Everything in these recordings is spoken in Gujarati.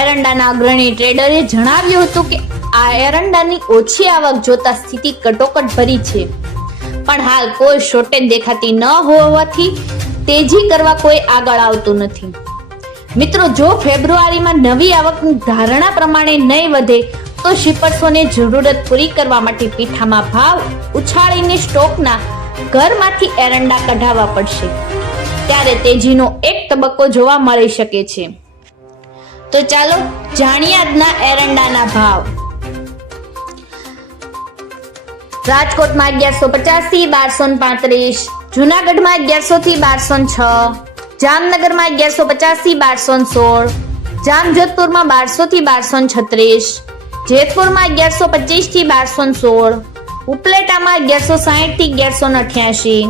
એરંડાના અગ્રણી ટ્રેડરે જણાવ્યું હતું કે આ એરંડાની ઓછી આવક જોતા સ્થિતિ કટોકટ ભરી છે. પણ હાલ કોઈ શોર્ટેજ દેખાતી ન હોવાથી તેજી કરવા કોઈ આગળ આવતું નથી. મિત્રો, જો ફેબ્રુઆરીમાં નવી આવકની ધારણા પ્રમાણે નહીં વધે, તો શિપર્સોને જરૂરત પૂરી કરવા માટે પીઠામાં ભાવ ઉછાળીને સ્ટોકના ઘરમાંથી એરંડા કઢાવવા પડશે. ત્યારે તેજીનો એક તબક્કો જોવા મળી શકે છે. તો ચાલો જાણીએ આજના એરંડાના ભાવ. રાજકોટમાં અગિયારસો પચાસથી બારસો પાંત્રીસ, જુનાગઢમાં અગિયારસો થી બારસો છ, જામનગરમાં અગિયારસો પચાસથી બારસો સોળ, જામજોધપુરમાં બારસો થી બારસો છત્રીસ, જેતપુરમાં અગિયારસો પચીસથી બારસો સોળ, ઉપલેટામાં અગિયારસો સાહીઠથી અગિયારસો અઠ્યાસી,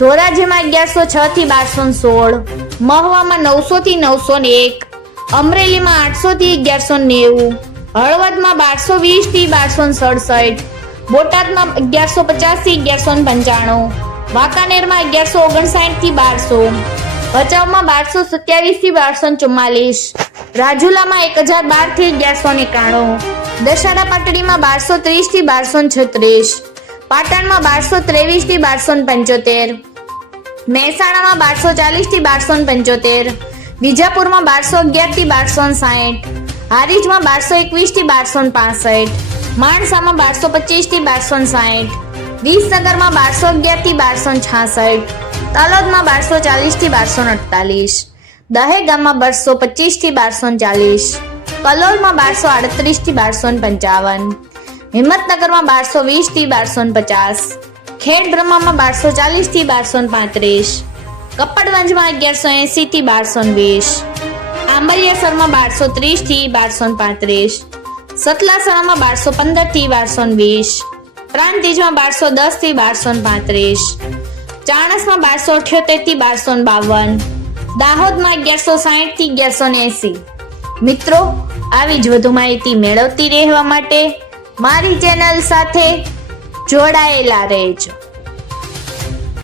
ધોરાજીમાં અગિયારસો છ થી બારસો સોળ, મહવામાં નવસો થી નવસો એક અમરેલીમાં આઠસો થી અગિયારસો નેવું, હળવદમાં બારસો વીસથી બારસો સડસઠ, બોટાદમાં અગિયારસો પચાસથી અગિયારસો પંચાણું, વાંકાનેરમાં અગિયારસો ઓગણસાઠથી બારસો, ભચાઉમાં બારસો સત્યાવીસથી બારસો ચુમ્માલીસ, રાજુલામાં એક હજાર બારથી અગિયારસો એકાણું દશાડા પાટડીમાં બારસો ત્રીસથી બારસો છત્રીસ, પાટણમાં બારસો ત્રેવીસથી બારસો પંચોતેર, મહેસાણામાં બારસો ચાલીસથી બારસો પંચોતેર વિજાપુરમાં બારસો અગિયારથી બારસો સાહીઠ, હારીજમાં બારસો એકવીસથી બારસો પાસઠ, માણસામાં બારસો પચીસથી બારસો સાહીઠ, વિસનગરમાં બારસો અગિયારથી બારસો છાસઠ, તલોદમાં બારસો ચાલીસથી બારસો અડતાલીસ, દહેગામમાં બારસો પચીસથી બારસો ચાલીસ, કલોલમાં બારસો આડત્રીસથી બારસો પંચાવન, હિંમતનગરમાં બારસો વીસથી બારસો પચાસ ખેડ બ્રહ્મામાં બારસો ચાલીસથી બારસો પાંત્રીસ કપડવંજમાં અગિયારસો એસી થી બારસો વીસ. આંબલિયાસરમાં બારસો ત્રીસથી બારસો પાંત્રીસ. સતલાસરામાં બારસો પંદરથી બારસો વીસ. પ્રાંતિજમાં બારસો દસથી બારસો પાંત્રીસ. ચાણસમાં બારસો અઠ્યોતેરથી બારસો બાવન. દાહોદમાં અગિયારસો સાહીઠથી અગિયારસો એસી મિત્રો, આવી જ વધુ માહિતી મેળવતી રહેવા માટે મારી ચેનલ સાથે જોડાયેલા રહેજો.